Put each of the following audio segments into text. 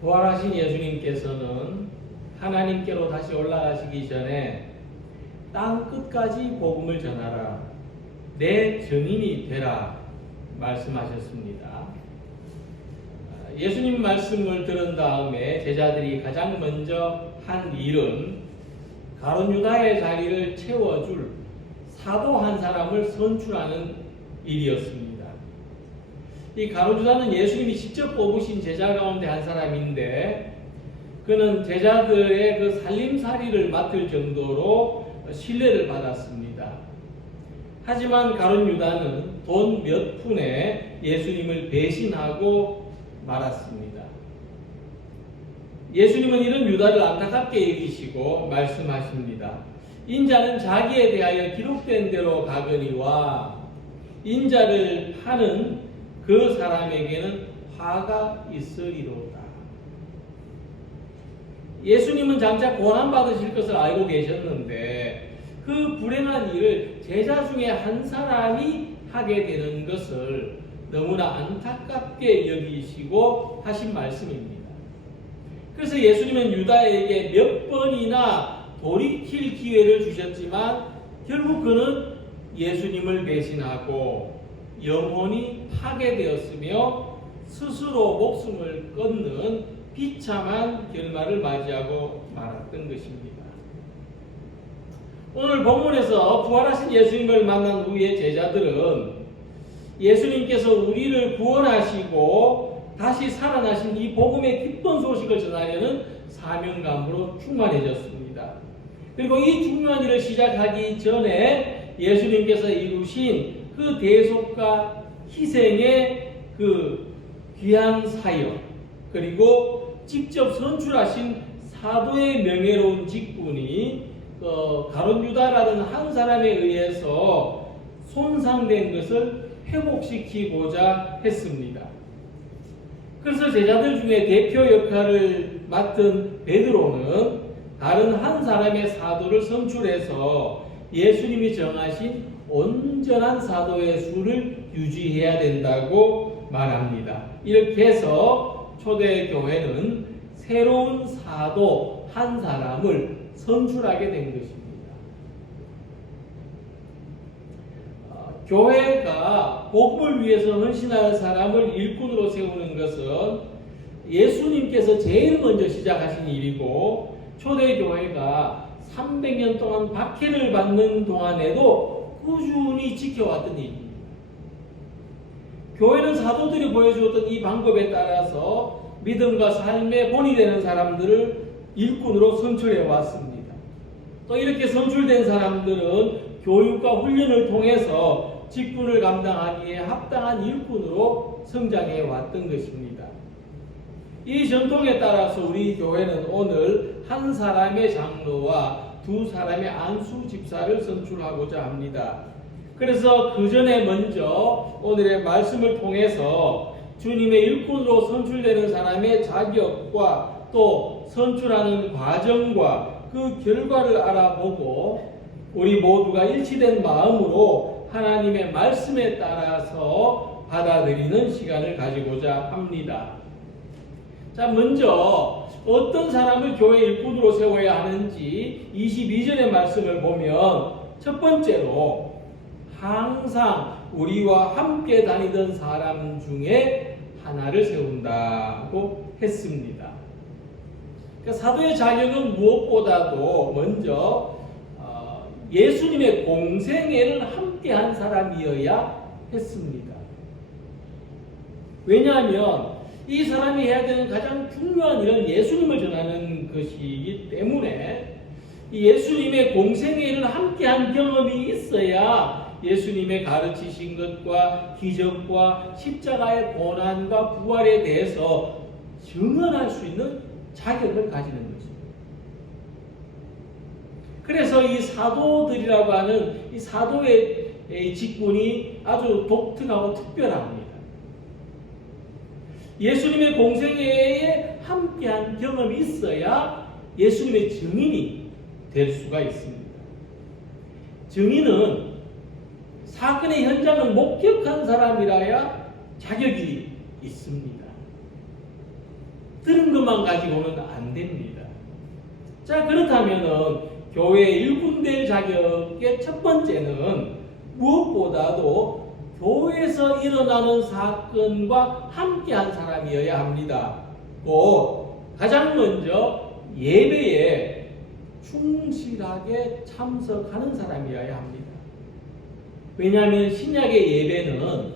부활하신 예수님께서는 하나님께로 다시 올라가시기 전에 땅 끝까지 복음을 전하라, 내 증인이 되라 말씀하셨습니다. 예수님 말씀을 들은 다음에 제자들이 가장 먼저 한 일은 가룟 유다의 자리를 채워줄 사도 한 사람을 선출하는 일이었습니다. 이 가룟 유다는 예수님이 직접 뽑으신 제자 가운데 한 사람인데, 그는 제자들의 그 살림살이를 맡을 정도로 신뢰를 받았습니다. 하지만 가룟 유다는 돈 몇 푼에 예수님을 배신하고 말았습니다. 예수님은 이런 유다를 안타깝게 여기시고 말씀하십니다. 인자는 자기에 대하여 기록된 대로 가거니와 인자를 파는 그 사람에게는 화가 있으리로다. 예수님은 장차 고난받으실 것을 알고 계셨는데 그 불행한 일을 제자 중에 한 사람이 하게 되는 것을 너무나 안타깝게 여기시고 하신 말씀입니다. 그래서 예수님은 유다에게 몇 번이나 돌이킬 기회를 주셨지만 결국 그는 예수님을 배신하고 영혼이 파괴되었으며 스스로 목숨을 끊는 비참한 결말을 맞이하고 말았던 것입니다. 오늘 본문에서 부활하신 예수님을 만난 후에 제자들은 예수님께서 우리를 구원하시고 다시 살아나신 이 복음의 기쁜 소식을 전하려는 사명감으로 충만해졌습니다. 그리고 이 중요한 일을 시작하기 전에 예수님께서 이루신 그 대속과 희생의 그 귀한 사역, 그리고 직접 선출하신 사도의 명예로운 직분이 가룟 유다라는 한 사람에 의해서 손상된 것을 회복시키고자 했습니다. 그래서 제자들 중에 대표 역할을 맡은 베드로는 다른 한 사람의 사도를 선출해서 예수님이 정하신 온전한 사도의 수를 유지해야 된다고 말합니다. 이렇게 해서 초대교회는 새로운 사도 한 사람을 선출하게 된 것입니다. 교회가 복음을 위해서 헌신할 사람을 일꾼으로 세우는 것은 예수님께서 제일 먼저 시작하신 일이고, 초대교회가 300년 동안 박해를 받는 동안에도 꾸준히 지켜왔던 일입니다. 교회는 사도들이 보여주었던 이 방법에 따라서 믿음과 삶의 본이 되는 사람들을 일꾼으로 선출해 왔습니다. 또 이렇게 선출된 사람들은 교육과 훈련을 통해서 직분을 감당하기에 합당한 일꾼으로 성장해 왔던 것입니다. 이 전통에 따라서 우리 교회는 오늘 한 사람의 장로와 두 사람의 안수 집사를 선출하고자 합니다. 그래서 그 전에 먼저 오늘의 말씀을 통해서 주님의 일꾼으로 선출되는 사람의 자격과 또 선출하는 과정과 그 결과를 알아보고 우리 모두가 일치된 마음으로 하나님의 말씀에 따라서 받아들이는 시간을 가지고자 합니다. 자, 먼저 어떤 사람을 교회 일꾼으로 세워야 하는지 22절의 말씀을 보면 첫 번째로 항상 우리와 함께 다니던 사람 중에 하나를 세운다고 했습니다. 그러니까 사도의 자격은 무엇보다도 먼저 예수님의 공생애를 함께한 사람이어야 했습니다. 왜냐하면 이 사람이 해야 되는 가장 중요한 일은 예수님을 전하는 것이기 때문에 예수님의 공생애를 함께한 경험이 있어야 예수님의 가르치신 것과 기적과 십자가의 고난과 부활에 대해서 증언할 수 있는 자격을 가지는 것입니다. 그래서 이 사도들이라고 하는 이 사도의 직분이 아주 독특하고 특별합니다. 예수님의 공생애에 함께한 경험이 있어야 예수님의 증인이 될 수가 있습니다. 증인은 사건의 현장을 목격한 사람이라야 자격이 있습니다. 들은 것만 가지고는 안 됩니다. 자, 그렇다면은 교회 일꾼 될 자격의 첫 번째는 무엇보다도 교회에서 일어나는 사건과 함께한 사람이어야 합니다. 또 가장 먼저 예배에 충실하게 참석하는 사람이어야 합니다. 왜냐하면 신약의 예배는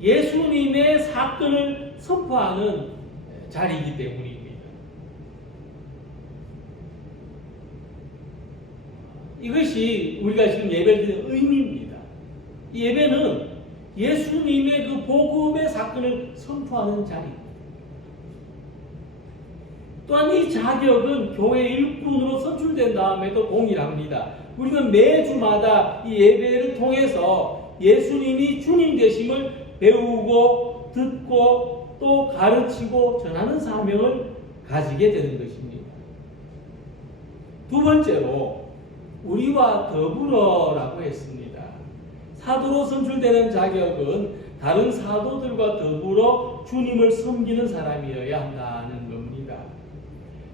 예수님의 사건을 선포하는 자리이기 때문입니다. 이것이 우리가 지금 예배를 드리는 의미입니다. 이 예배는 예수님의 그 복음의 사건을 선포하는 자리입니다. 또한 이 자격은 교회 일꾼으로 선출된 다음에도 동일합니다. 우리는 매주마다 이 예배를 통해서 예수님이 주님 되심을 배우고 듣고 또 가르치고 전하는 사명을 가지게 되는 것입니다. 두 번째로 우리와 더불어라고 했습니다. 사도로 선출되는 자격은 다른 사도들과 더불어 주님을 섬기는 사람이어야 한다는 겁니다.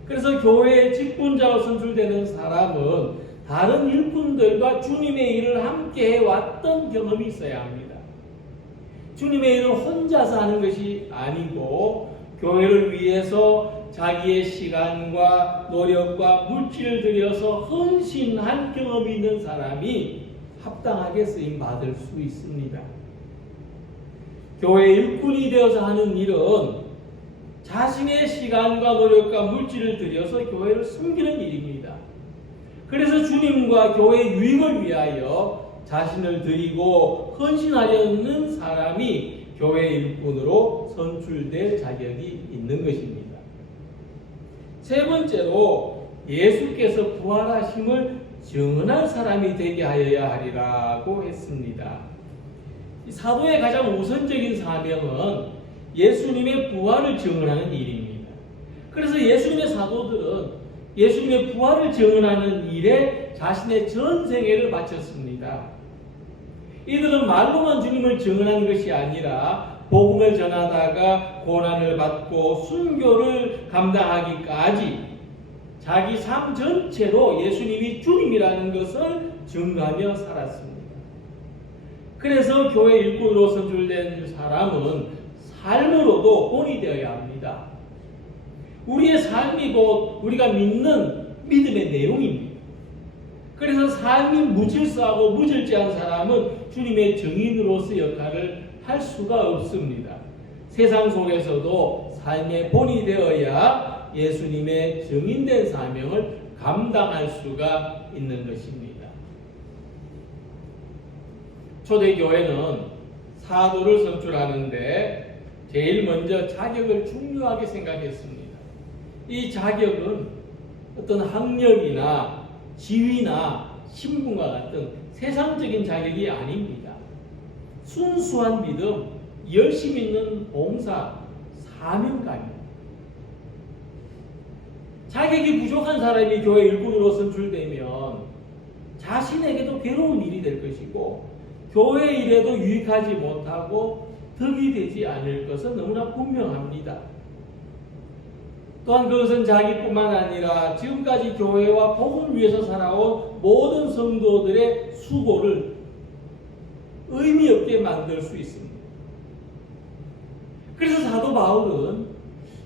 그래서 교회의 직분자로 선출되는 사람은 다른 일꾼들과 주님의 일을 함께 해왔던 경험이 있어야 합니다. 주님의 일을 혼자서 하는 것이 아니고 교회를 위해서 자기의 시간과 노력과 물질을 들여서 헌신한 경험이 있는 사람이 합당하게 쓰임 받을 수 있습니다. 교회 일꾼이 되어서 하는 일은 자신의 시간과 노력과 물질을 들여서 교회를 섬기는 일입니다. 그래서 주님과 교회의 유익을 위하여 자신을 드리고 헌신하려는 사람이 교회 일꾼으로 선출될 자격이 있는 것입니다. 세 번째로 예수께서 부활하심을 증언할 사람이 되게 하여야 하리라고 했습니다. 사도의 가장 우선적인 사명은 예수님의 부활을 증언하는 일입니다. 그래서 예수님의 사도들은 예수님의 부활을 증언하는 일에 자신의 전 생애를 바쳤습니다. 이들은 말로만 주님을 증언하는 것이 아니라 복음을 전하다가 고난을 받고 순교를 감당하기까지 자기 삶 전체로 예수님이 주님이라는 것을 증거하며 살았습니다. 그래서 교회 일꾼으로 선출된 사람은 삶으로도 본이 되어야 합니다. 우리의 삶이 곧 우리가 믿는 믿음의 내용입니다. 그래서 삶이 무질서하고 무질서한 사람은 주님의 증인으로서 역할을 할 수가 없습니다. 세상 속에서도 삶의 본이 되어야 예수님의 증인된 사명을 감당할 수가 있는 것입니다. 초대교회는 사도를 선출하는데 제일 먼저 자격을 중요하게 생각했습니다. 이 자격은 어떤 학력이나 지위나 신분과 같은 세상적인 자격이 아닙니다. 순수한 믿음, 열심 있는 봉사, 사명감입니다. 자격이 부족한 사람이 교회 일꾼으로 선출되면 자신에게도 괴로운 일이 될 것이고 교회 일에도 유익하지 못하고 덕이 되지 않을 것은 너무나 분명합니다. 또한 그것은 자기뿐만 아니라 지금까지 교회와 복음을 위해서 살아온 모든 성도들의 수고를 의미 없게 만들 수 있습니다. 그래서 사도 바울은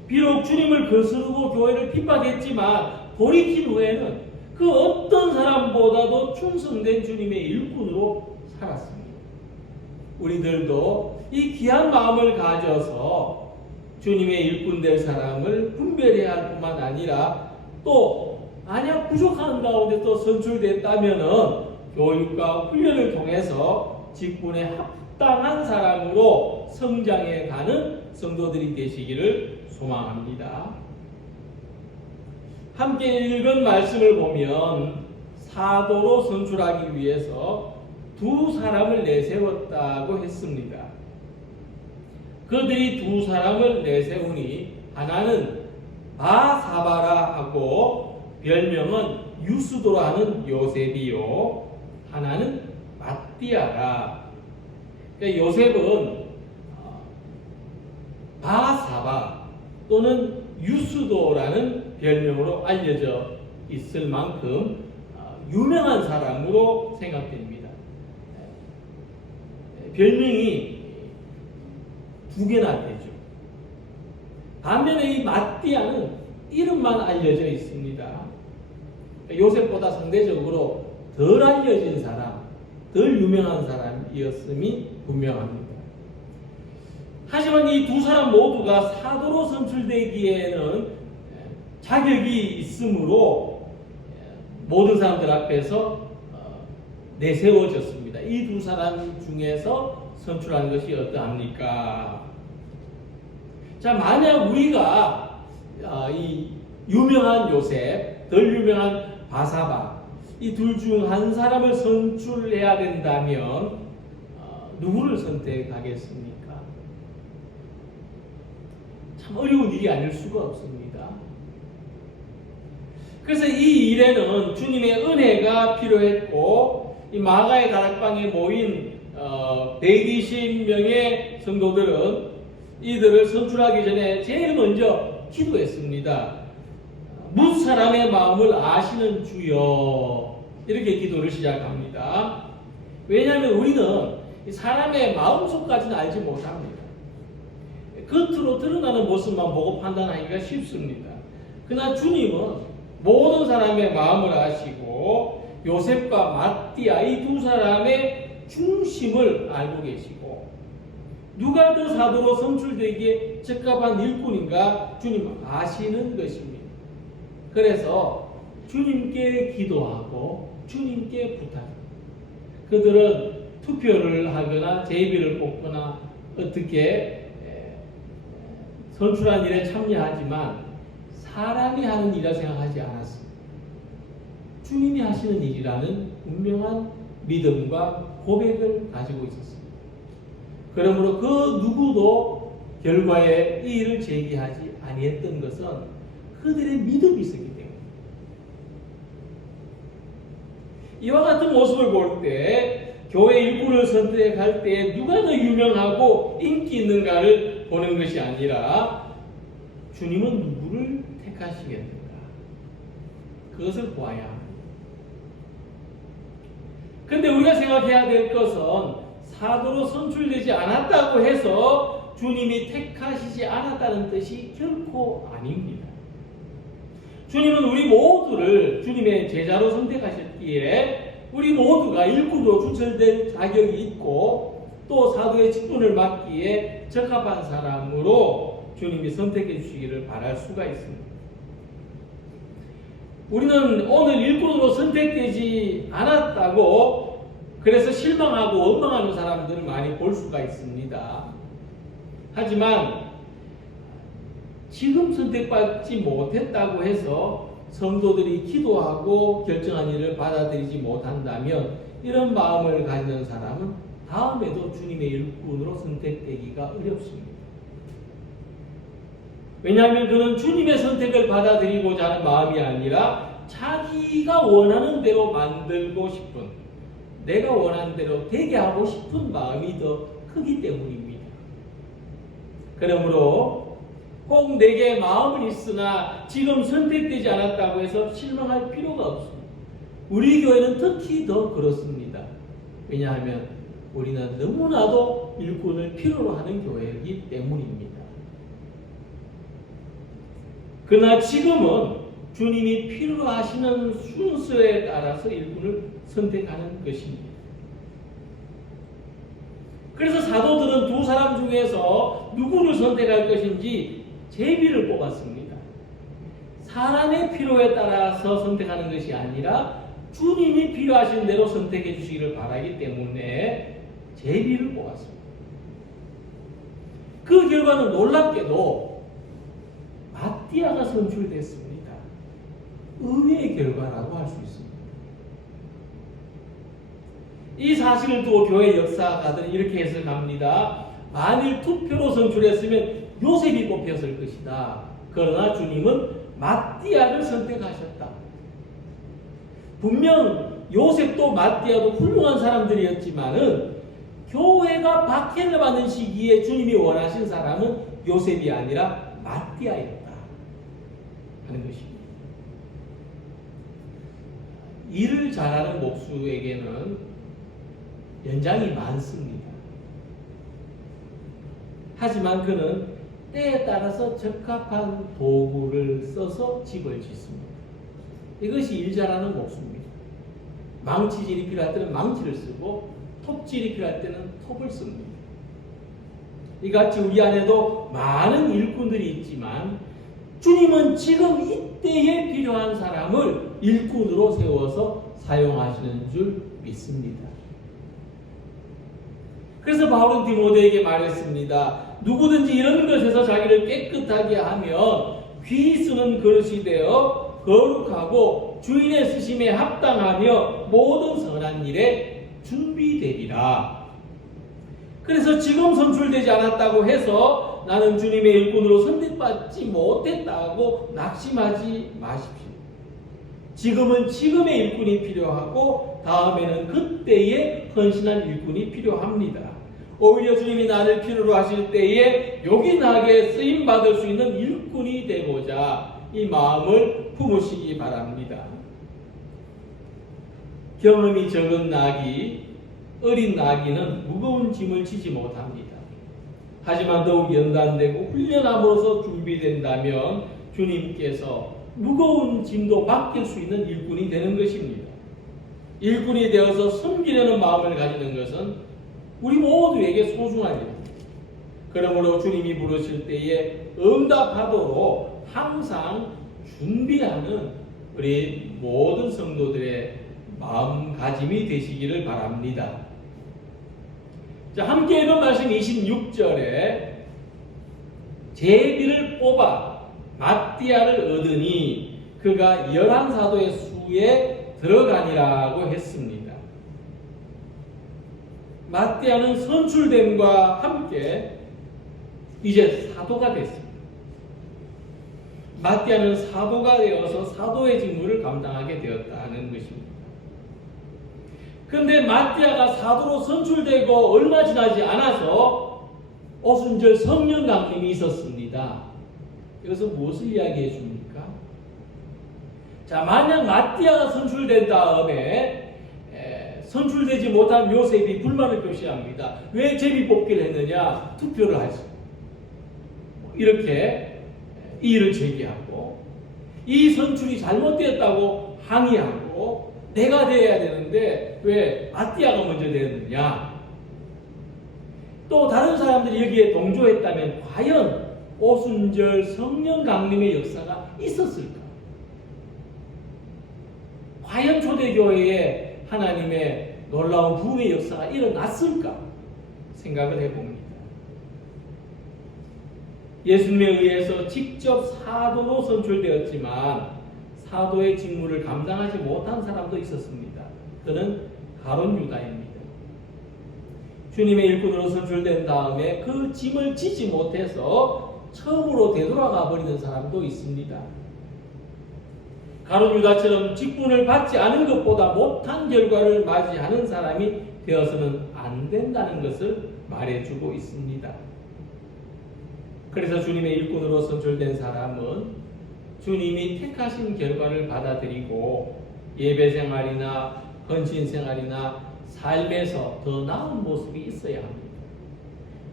비록 주님을 거스르고 교회를 핍박했지만 돌이킨 후에는 그 어떤 사람보다도 충성된 주님의 일꾼으로 살았습니다. 우리들도 이 귀한 마음을 가져서 주님의 일꾼 될 사람을 분별해야 할 뿐만 아니라 또 만약 부족한 가운데 또 선출됐다면은 교육과 훈련을 통해서 직분에 합당한 사람으로 성장해 가는 성도들이 되시기를 소망합니다. 함께 읽은 말씀을 보면 사도로 선출하기 위해서 두 사람을 내세웠다고 했습니다. 그들이 두 사람을 내세우니 하나는 바사바라 하고 별명은 유스도라 하는 요셉이요, 하나는 마띠아라. 요셉은 바사바 또는 유스도라는 별명으로 알려져 있을 만큼 유명한 사람으로 생각됩니다. 별명이 두 개나 되죠. 반면에 이 마띠아는 이름만 알려져 있습니다. 요셉보다 상대적으로 덜 알려진 사람, 덜 유명한 사람이었음이 분명합니다. 하지만 이 두 사람 모두가 사도로 선출되기에는 자격이 있으므로 모든 사람들 앞에서 내세워졌습니다. 이 두 사람 중에서 선출한 것이 어떠합니까? 자, 만약 우리가 이 유명한 요셉, 덜 유명한 바사바, 이 둘 중 한 사람을 선출해야 된다면 누구를 선택하겠습니까? 참 어려운 일이 아닐 수가 없습니다. 그래서 이 일에는 주님의 은혜가 필요했고, 이 마가의 다락방에 모인 120명의 성도들은 이들을 선출하기 전에 제일 먼저 기도했습니다. 무슨 사람의 마음을 아시는 주여, 이렇게 기도를 시작합니다. 왜냐하면 우리는 사람의 마음속까지는 알지 못합니다. 겉으로 드러나는 모습만 보고 판단하기가 쉽습니다. 그러나 주님은 모든 사람의 마음을 아시고 요셉과 마띠아 이 두 사람의 중심을 알고 계시고, 누가 더 사도로 선출되기에 적합한 일꾼인가 주님은 아시는 것입니다. 그래서 주님께 기도하고 주님께 부탁합니다. 그들은 투표를 하거나 제비를 뽑거나 어떻게 선출한 일에 참여하지만 사람이 하는 일이라 생각하지 않았습니다. 주님이 하시는 일이라는 분명한 믿음과 고백을 가지고 있었습니다. 그러므로 그 누구도 결과에 이의를 제기하지 아니했던 것은 그들의 믿음이 있었기 때문입니다. 이와 같은 모습을 볼 때 교회 일꾼을 선택할 때 누가 더 유명하고 인기 있는가를 보는 것이 아니라 주님은 누구를 택하시겠는가, 그것을 보아야 합니다. 그런데 우리가 생각해야 될 것은 사도로 선출되지 않았다고 해서 주님이 택하시지 않았다는 뜻이 결코 아닙니다. 주님은 우리 모두를 주님의 제자로 선택하셨기에 우리 모두가 일꾼으로 추천될 자격이 있고 또 사도의 직분을 맡기에 적합한 사람으로 주님이 선택해 주시기를 바랄 수가 있습니다. 우리는 오늘 일꾼으로 선택되지 않았다고 그래서 실망하고 원망하는 사람들을 많이 볼 수가 있습니다. 하지만 지금 선택받지 못했다고 해서 성도들이 기도하고 결정한 일을 받아들이지 못한다면 이런 마음을 가지는 사람은 다음에도 주님의 일꾼으로 선택되기가 어렵습니다. 왜냐하면 그는 주님의 선택을 받아들이고자 하는 마음이 아니라 자기가 원하는 대로 만들고 싶은, 내가 원하는 대로 되게 하고 싶은 마음이 더 크기 때문입니다. 그러므로 꼭 내게 마음은 있으나 지금 선택되지 않았다고 해서 실망할 필요가 없습니다. 우리 교회는 특히 더 그렇습니다. 왜냐하면 우리는 너무나도 일꾼을 필요로 하는 교회이기 때문입니다. 그러나 지금은 주님이 필요로 하시는 순서에 따라서 일꾼을 선택하는 것입니다. 그래서 사도들은 두 사람 중에서 누구를 선택할 것인지 제비를 뽑았습니다. 사람의 필요에 따라서 선택하는 것이 아니라 주님이 필요하신 대로 선택해 주시기를 바라기 때문에 제비를 뽑았습니다. 그 결과는 놀랍게도 마띠아가 선출됐습니다. 의외의 결과라고 할 수 있습니다. 이 사실을 두고 교회 역사가들은 이렇게 해석합니다. 만일 투표로 선출했으면 요셉이 뽑혔을 것이다. 그러나 주님은 마띠아를 선택하셨다. 분명 요셉도 마띠아도 훌륭한 사람들이었지만은 교회가 박해를 받는 시기에 주님이 원하신 사람은 요셉이 아니라 마띠아였다. 하는 것입니다. 일을 잘하는 목수에게는 연장이 많습니다. 하지만 그는 때에 따라서 적합한 도구를 써서 집을 짓습니다. 이것이 일 잘하는 목수입니다. 망치질이 필요할 때는 망치를 쓰고 톱질이 필요할 때는 톱을 씁니다. 이같이 우리 안에도 많은 일꾼들이 있지만 주님은 지금 이때에 필요한 사람을 일꾼으로 세워서 사용하시는 줄 믿습니다. 그래서 바울은 디모데에게 말했습니다. 누구든지 이런 것에서 자기를 깨끗하게 하면 귀 쓰는 그릇이 되어 거룩하고 주인의 쓰심에 합당하며 모든 선한 일에 준비되리라. 그래서 지금 선출되지 않았다고 해서 나는 주님의 일꾼으로 선택받지 못했다고 낙심하지 마십시오. 지금은 지금의 일꾼이 필요하고 다음에는 그때의 헌신한 일꾼이 필요합니다. 오히려 주님이 나를 필요로 하실 때에 요긴하게 쓰임받을 수 있는 일꾼이 되고자 이 마음을 품으시기 바랍니다. 경험이 적은 나귀, 어린 나귀는 무거운 짐을 지지 못합니다. 하지만 더욱 연단되고 훈련함으로써 준비된다면 주님께서 무거운 짐도 맡길 수 있는 일꾼이 되는 것입니다. 일꾼이 되어서 섬기려는 마음을 가지는 것은 우리 모두에게 소중한 일입니다. 그러므로 주님이 부르실 때에 응답하도록 항상 준비하는 우리 모든 성도들의 마음가짐이 되시기를 바랍니다. 자, 함께 읽은 말씀 26절에 제비를 뽑아 마띠아를 얻으니 그가 11사도의 수에 들어가니라고 했습니다. 마띠아는 선출됨과 함께 이제 사도가 됐습니다. 마띠아는 사도가 되어서 사도의 직무를 감당하게 되었다는 것입니다. 그런데 마띠아가 사도로 선출되고 얼마 지나지 않아서 오순절 성령 강림이 있었습니다. 이것은 무엇을 이야기해 줍니까? 자, 만약 마띠아가 선출된 다음에 선출되지 못한 요셉이 불만을 표시합니다. 왜 제비 뽑기를 했느냐? 투표를 하지. 이렇게 이의를 제기하고 이 선출이 잘못되었다고 항의하고 내가 되어야 되는데 왜 마띠아가 먼저 되었느냐? 또 다른 사람들이 여기에 동조했다면 과연 오순절 성령 강림의 역사가 있었을까? 과연 초대교회에 하나님의 놀라운 부흥의 역사가 일어났을까? 생각을 해봅니다. 예수님에 의해서 직접 사도로 선출되었지만 사도의 직무를 감당하지 못한 사람도 있었습니다. 그는 가룟 유다입니다. 주님의 일꾼으로 선출된 다음에 그 짐을 지지 못해서 처음으로 되돌아가 버리는 사람도 있습니다. 가룟 유다처럼 직분을 받지 않은 것보다 못한 결과를 맞이하는 사람이 되어서는 안 된다는 것을 말해주고 있습니다. 그래서 주님의 일꾼으로 선출된 사람은 주님이 택하신 결과를 받아들이고 예배 생활이나 헌신 생활이나 삶에서 더 나은 모습이 있어야 합니다.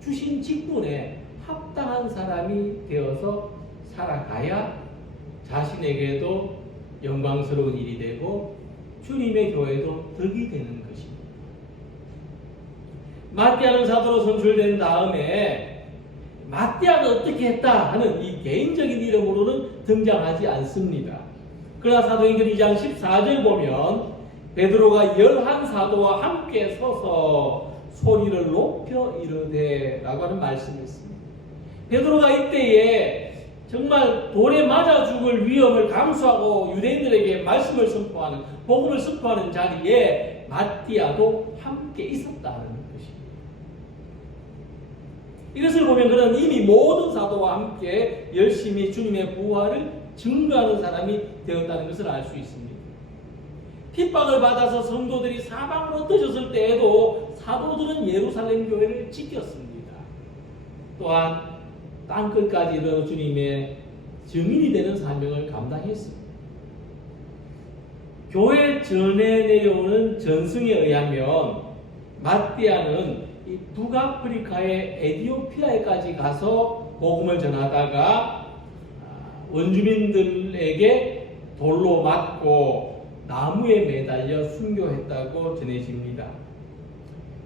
주신 직분에 합당한 사람이 되어서 살아가야 자신에게도 영광스러운 일이 되고 주님의 교회도 덕이 되는 것입니다. 마띠아는 사도로 선출된 다음에 마띠아가 어떻게 했다 하는 이 개인적인 이름으로는 등장하지 않습니다. 그러나 사도행전 2장 14절 보면 베드로가 11사도와 함께 서서 소리를 높여 이르되 라고 하는 말씀이 있습니다. 베드로가 이때에 정말 돌에 맞아 죽을 위험을 감수하고 유대인들에게 말씀을 선포하는, 복음을 선포하는 자리에 마띠아도 함께 있었다는 것입니다. 이것을 보면 그는 이미 모든 사도와 함께 열심히 주님의 부활을 증거하는 사람이 되었다는 것을 알 수 있습니다. 핍박을 받아서 성도들이 사방으로 흩어졌을 때에도 사도들은 예루살렘 교회를 지켰습니다. 또한 땅끝까지 이르러 주님의 증인이 되는 사명을 감당했습니다. 교회 전에 내려오는 전승에 의하면 마띠아는 이 북아프리카의 에티오피아에까지 가서 복음을 전하다가 원주민들에게 돌로 맞고 나무에 매달려 순교했다고 전해집니다.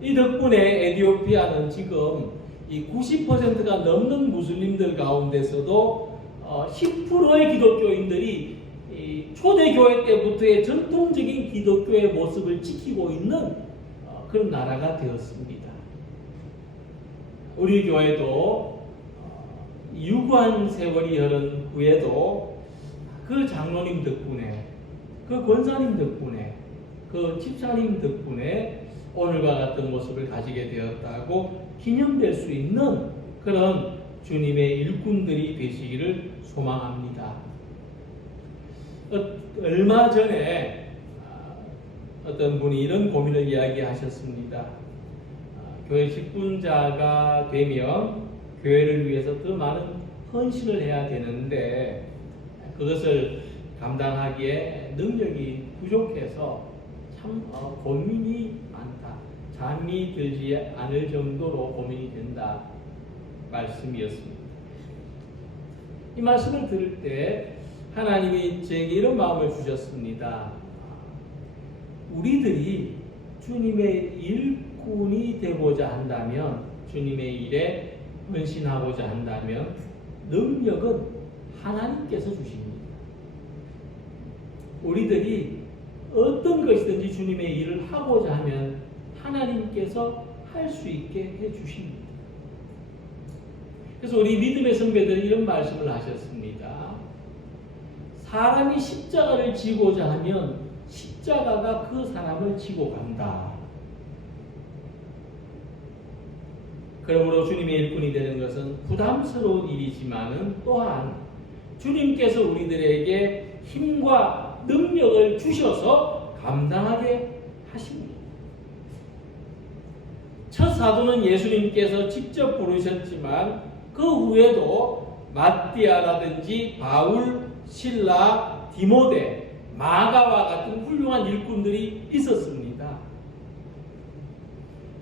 이 덕분에 에티오피아는 지금 이 90%가 넘는 무슬림들 가운데서도 10%의 기독교인들이 이 초대교회 때부터의 전통적인 기독교의 모습을 지키고 있는 그런 나라가 되었습니다. 우리 교회도 유구한 세월이 흐른 후에도 그 장로님 덕분에, 그 권사님 덕분에, 그 집사님 덕분에 오늘과 같은 모습을 가지게 되었다고 기념될 수 있는 그런 주님의 일꾼들이 되시기를 소망합니다. 얼마 전에 어떤 분이 이런 고민을 이야기하셨습니다. 교회 직분자가 되면 교회를 위해서 더 많은 헌신을 해야 되는데 그것을 감당하기에 능력이 부족해서 참 고민이 많다. 잠이 들지 않을 정도로 고민이 된다. 말씀이었습니다. 이 말씀을 들을 때 하나님이 저에게 이런 마음을 주셨습니다. 우리들이 주님의 일꾼이 되고자 한다면, 주님의 일에 헌신하고자 한다면 능력은 하나님께서 주십니다. 우리들이 어떤 것이든지 주님의 일을 하고자 하면 하나님께서 할 수 있게 해주십니다. 그래서 우리 믿음의 선배들은 이런 말씀을 하셨습니다. 사람이 십자가를 지고자 하면 십자가가 그 사람을 지고 간다. 그러므로 주님의 일꾼이 되는 것은 부담스러운 일이지만은 또한 주님께서 우리들에게 힘과 능력을 주셔서 감당하게 하십니다. 첫 사도는 예수님께서 직접 부르셨지만 그 후에도 마띠아라든지 바울, 실라, 디모데, 마가와 같은 훌륭한 일꾼들이 있었습니다.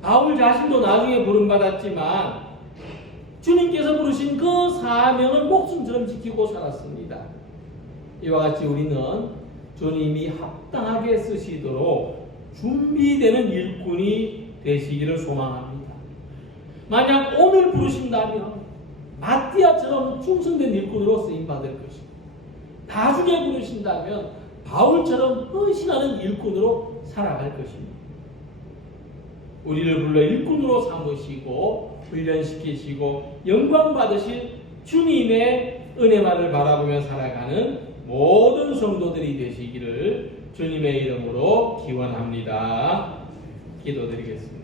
바울 자신도 나중에 부름받았지만 주님께서 부르신 그 사명을 목숨처럼 지키고 살았습니다. 이와 같이 우리는 주님이 합당하게 쓰시도록 준비되는 일꾼이 되시기를 소망합니다. 만약 오늘 부르신다면 마띠아처럼 충성된 일꾼으로 쓰임받을 것입니다. 나중에 부르신다면 바울처럼 헌신하는 일꾼으로 살아갈 것입니다. 우리를 불러 일꾼으로 삼으시고 훈련시키시고 영광 받으실 주님의 은혜만을 바라보며 살아가는 모든 성도들이 되시기를 주님의 이름으로 기원합니다. 기도드리겠습니다.